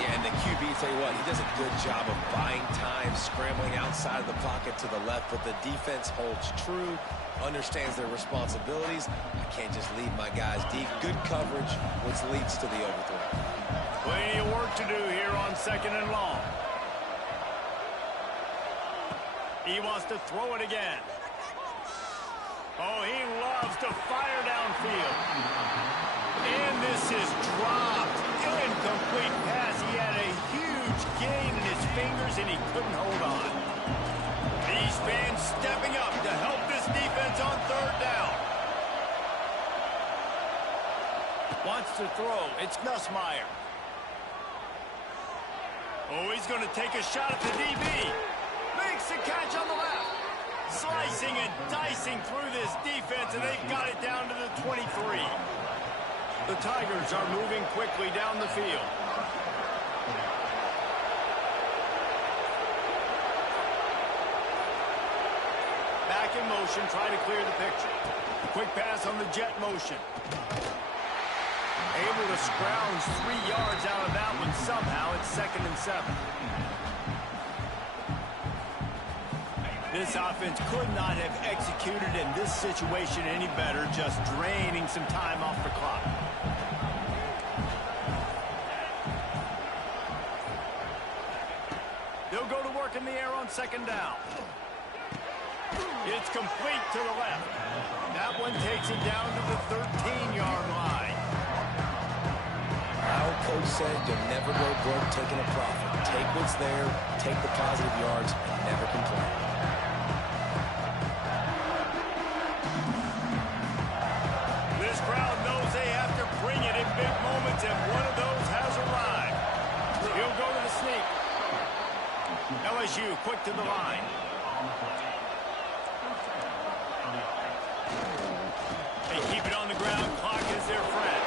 Yeah, and the QB, tell you what, he does a good job of buying time, scrambling outside of the pocket to the left, but the defense holds true, understands their responsibilities. I can't just leave my guys deep. Good coverage, which leads to the overthrow. Plenty of work to do here on 2nd and long. He wants to throw it again. Oh, he loves to fire downfield. And this is dropped. Incomplete pass. He had a huge gain in his fingers, and he couldn't hold on. These fans stepping up to help this defense on 3rd down. Wants to throw. It's Nussmeier. Oh, he's going to take a shot at the DB. Makes the catch on the left. Slicing and dicing through this defense, and they've got it down to the 23. The Tigers are moving quickly down the field. Back in motion, try to clear the picture. Quick pass on the jet motion. Able to scrounge 3 yards out of that one somehow. It's 2nd and 7. This offense could not have executed in this situation any better, just draining some time off the clock. They'll go to work in the air on 2nd down. It's complete to the left. That one takes it down to the 13-yard line. Our coach said you'll never go broke taking a profit. Take what's there, take the positive yards, and never complain. This crowd knows they have to bring it in big moments, and one of those has arrived. He'll go to the sneak. LSU quick to the line. They keep it on the ground. Clock is their friend.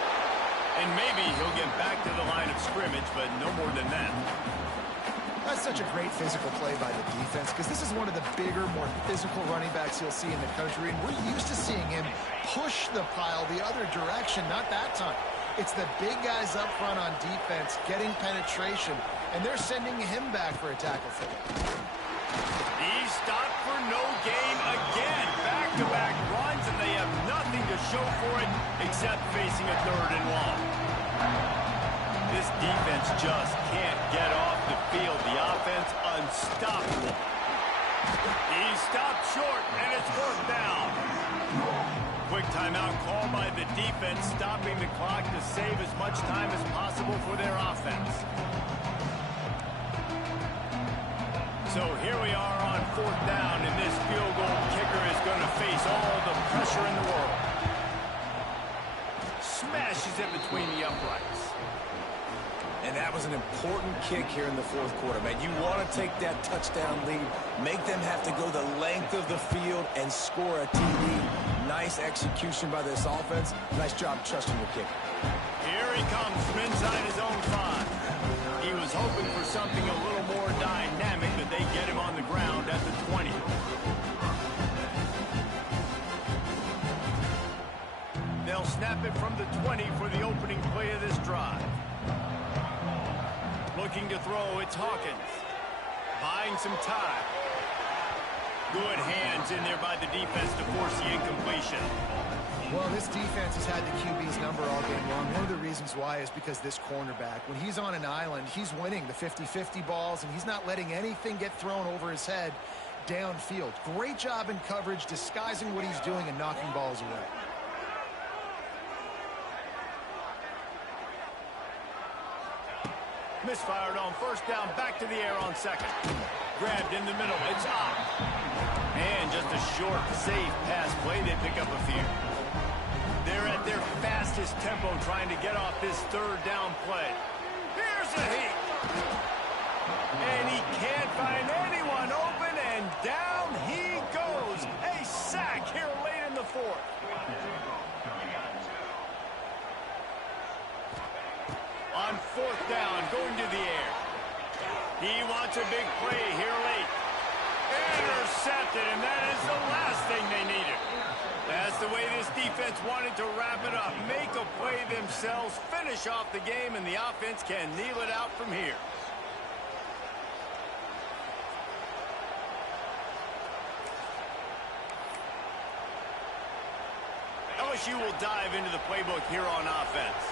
And maybe he'll get back to the line of scrimmage, but no more than that. That's such a great physical play by the defense, because this is one of the bigger, more physical running backs you'll see in the country, and we're used to seeing him push the pile the other direction. Not that time. It's the big guys up front on defense getting penetration, and they're sending him back for a tackle for them. He's stopped for no gain again. Back-to-back runs, and they have nothing to show for it except facing a 3rd and long. This defense just can't get off the field. The offense unstoppable. He stopped short, and it's 4th down. Quick timeout call by the defense, stopping the clock to save as much time as possible for their offense. So here we are on 4th down, and this field goal kicker is going to face all the pressure in the world. Smashes it between the uprights. And that was an important kick here in the 4th quarter, man. You want to take that touchdown lead, make them have to go the length of the field and score a TD. Nice execution by this offense. Nice job trusting your kicker. Here he comes from inside his own 5. He was hoping for something a little more dynamic, but they get him on the ground at the 20. They'll snap it from the 20 for the opening play of this drive. Looking to throw, it's Hawkins. Buying some time. Good hands in there by the defense to force the incompletion. Well, this defense has had the QB's number all game long. One of the reasons why is because this cornerback, when he's on an island, he's winning the 50-50 balls, and he's not letting anything get thrown over his head downfield. Great job in coverage, disguising what he's doing and knocking balls away. Misfired on 1st down, back to the air on 2nd. Grabbed in the middle, it's up. And just a short, safe pass play, they pick up a few. They're at their fastest tempo trying to get off this 3rd down play. Here's a heat. And he can't find anyone open, and down he goes. A sack here late in the 4th. On 4th down, going to the air. He wants a big play here late. Intercepted, and that is the last thing they needed. That's the way this defense wanted to wrap it up. Make a play themselves, finish off the game, and the offense can kneel it out from here. LSU will dive into the playbook here on offense.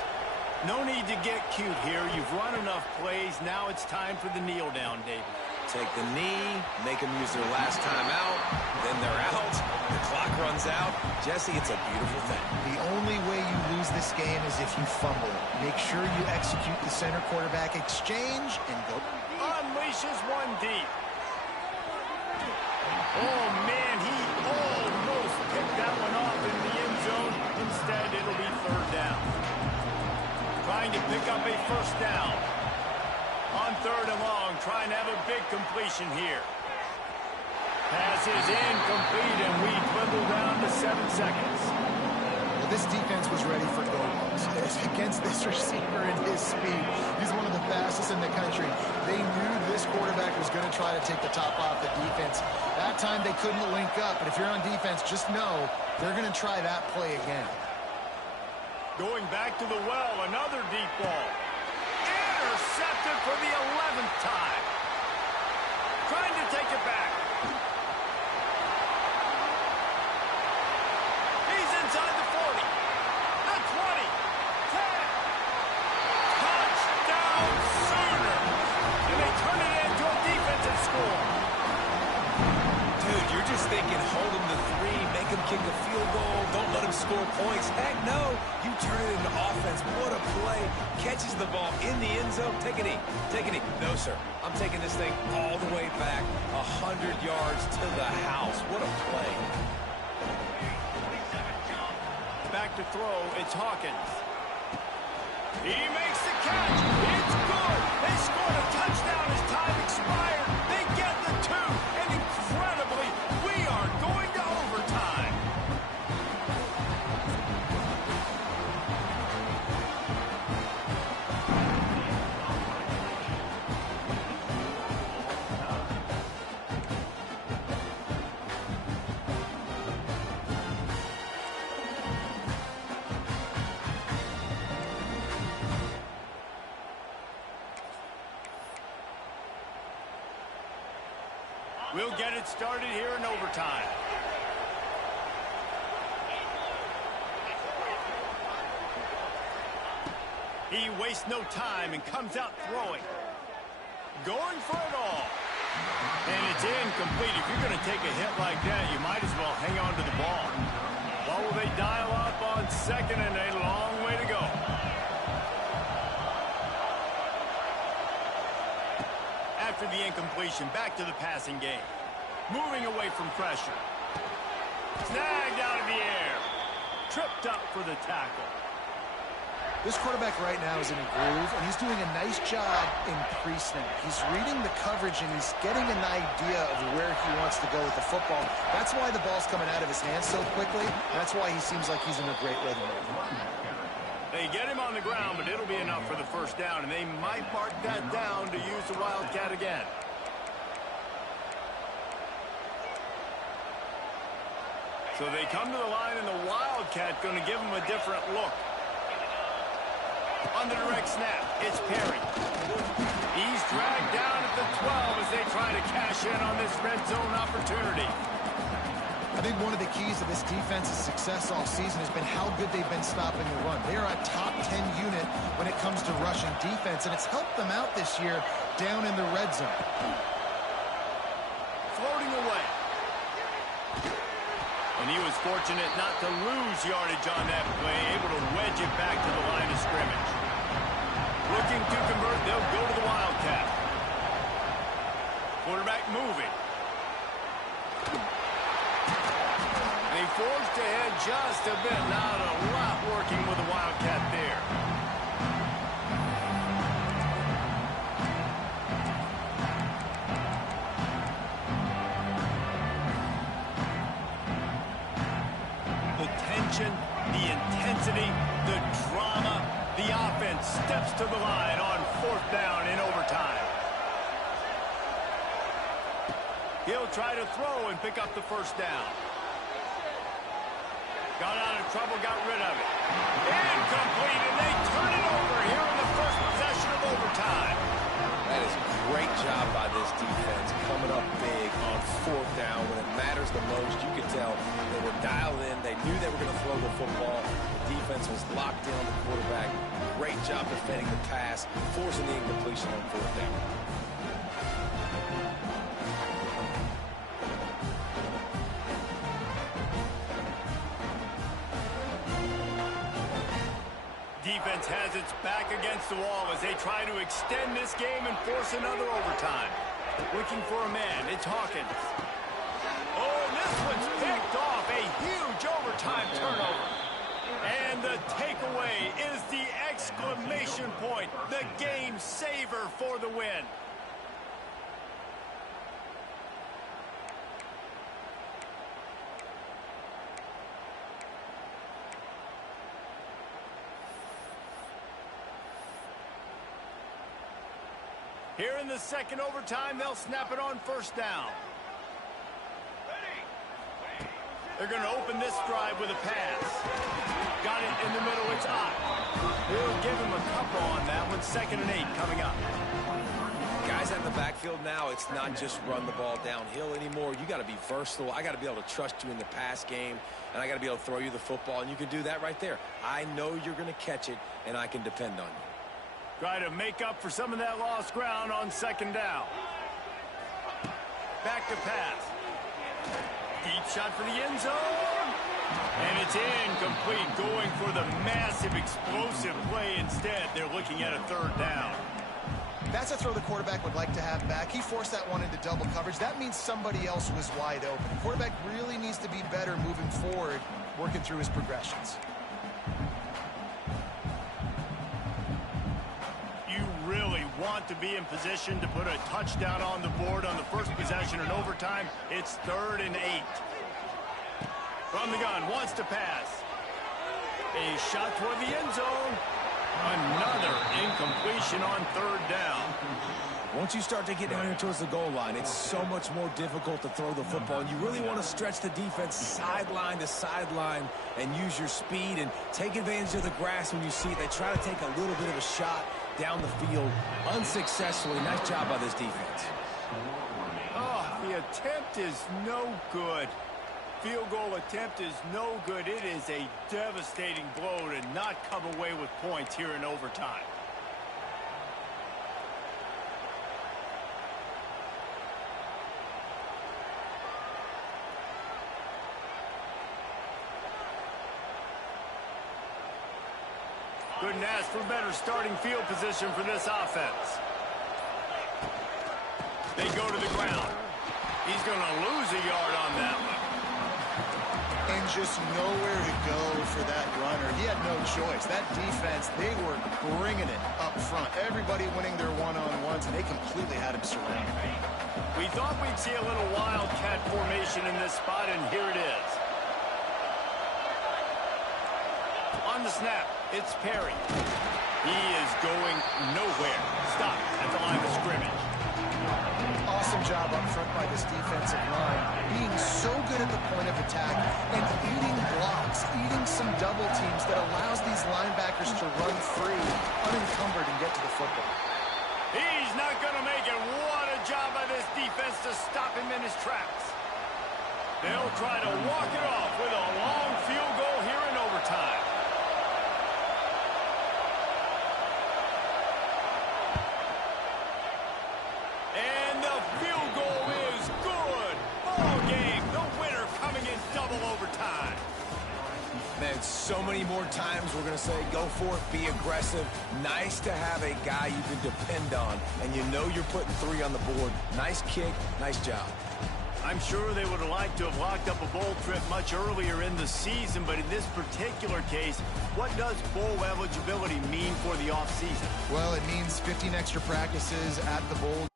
No need to get cute here. You've run enough plays. Now it's time for the kneel down, David. Take the knee, make them use their last time out, then they're out. The clock runs out. Jesse, it's a beautiful thing. The only way you lose this game is if you fumble it. Make sure you execute the center quarterback exchange and go. Unleashes one deep. Oh, man, he almost picked that one off in the end zone. Instead, it'll be third down. Trying to pick up a first down. On third and long, trying to have a big completion here. Pass is incomplete, and we dwindle down to 7 seconds. Well, this defense was ready for go-balls. Against this receiver and his speed, he's one of the fastest in the country. They knew this quarterback was going to try to take the top off the defense. That time they couldn't link up, but if you're on defense, just know they're going to try that play again. Going back to the well, another deep ball. Intercepted for the 11th time. Trying to take it back. He's inside the 40. The 20. 10. Touchdown Sooners. And they turn it into a defensive score. Dude, you're just thinking, hold him to 3, make him kick a field goal, don't let him score points. Heck no, you turn it into offense. What a play. Catches the ball in the end zone. Take a knee. Take a knee. No, sir. I'm taking this thing all the way back 100 yards to the house. What a play. Back to throw, it's Hawkins. He makes the catch. It's good. They scored a touchdown as time expired. They get the 2, and incredibly, we are going to overtime. We'll get it started here in overtime. He wastes no time and comes out throwing. Going for it all. And it's incomplete. If you're going to take a hit like that, you might as well hang on to the ball. Well, will they dial up on second and a long way to go? After the incompletion, back to the passing game. Moving away from pressure. Snagged out of the air. Tripped up for the tackle. This quarterback right now is in a groove, and he's doing a nice job in pre-snap. He's reading the coverage, and he's getting an idea of where he wants to go with the football. That's why the ball's coming out of his hands so quickly. That's why he seems like he's in a great rhythm right now. They get him on the ground, but it'll be enough for the first down, and they might mark that down to use the Wildcat again. So they come to the line, and the Wildcat going to give them a different look. On the direct snap, it's Perry. He's dragged down at the 12 as they try to cash in on this red zone opportunity. I think one of the keys to this defense's success all season has been how good they've been stopping the run. They are a top 10 unit when it comes to rushing defense, and it's helped them out this year down in the red zone. Floating away. And he was fortunate not to lose yardage on that play, able to wedge it back to the line of scrimmage. Looking to convert, they'll go to the Wildcat. Quarterback moving. They forced ahead just a bit. Not a lot working with the Wildcat there. The tension, the intensity, the drama, the offense steps to the line on fourth down in overtime. He'll try to throw and pick up the first down. Got out of trouble, got rid of it. Incomplete, and they turn it over here in the first possession of overtime. That is a great job by this defense, coming up big on fourth down when it matters the most. You could tell they were dialed in. They knew they were going to throw the football. The defense was locked in on the quarterback. Great job defending the pass, forcing the incompletion on fourth down. Defense has its back against the wall as they try to extend this game and force another overtime. Looking for a man, it's Hawkins. Oh, and this one's picked off. A huge overtime turnover. And the takeaway is the exclamation point, the game saver for the win. Here in the second overtime, they'll snap it on first down. They're going to open this drive with a pass. Got it in the middle, it's Ott. We'll give him a couple on that one. 2nd and 8 coming up. Guys out in the backfield now, it's not just run the ball downhill anymore. You got to be versatile. I got to be able to trust you in the pass game, and I got to be able to throw you the football, and you can do that right there. I know you're going to catch it, and I can depend on you. Try to make up for some of that lost ground on 2nd down. Back to pass. Deep shot for the end zone. And it's incomplete, going for the massive explosive play instead. They're looking at a 3rd down. That's a throw the quarterback would like to have back. He forced that one into double coverage. That means somebody else was wide open. The quarterback really needs to be better moving forward, working through his progressions. Want to be in position to put a touchdown on the board on the first possession in overtime. It's 3rd and 8. From the gun, wants to pass. A shot toward the end zone. Another incompletion on 3rd down. Once you start to get down here towards the goal line, it's so much more difficult to throw the football. And you really want to stretch the defense sideline to sideline and use your speed and take advantage of the grass when you see it. They try to take a little bit of a shot down the field unsuccessfully. Nice job by this defense. Oh, the attempt is no good. Field goal attempt is no good. It is a devastating blow to not come away with points here in overtime. Couldn't ask for better starting field position for this offense. They go to the ground. He's going to lose a yard on that one. And just nowhere to go for that runner. He had no choice. That defense, they were bringing it up front. Everybody winning their one-on-ones, and they completely had him surrounded. We thought we'd see a little wildcat formation in this spot, and here it is. On the snap, it's Perry. He is going nowhere. Stop at the line of scrimmage. Awesome job up front by this defensive line, being so good at the point of attack and eating blocks, eating some double teams that allows these linebackers to run free, unencumbered, and get to the football. He's not going to make it. What a job by this defense to stop him in his tracks. They'll try to walk it off with a long field goal here in overtime. And the field goal is good. Ball game. The winner coming in double overtime. Man, so many more times we're going to say go for it, be aggressive. Nice to have a guy you can depend on, and you know you're putting 3 on the board. Nice kick, nice job. I'm sure they would have liked to have locked up a bowl trip much earlier in the season, but in this particular case, what does bowl eligibility mean for the offseason? Well, it means 15 extra practices at the bowl.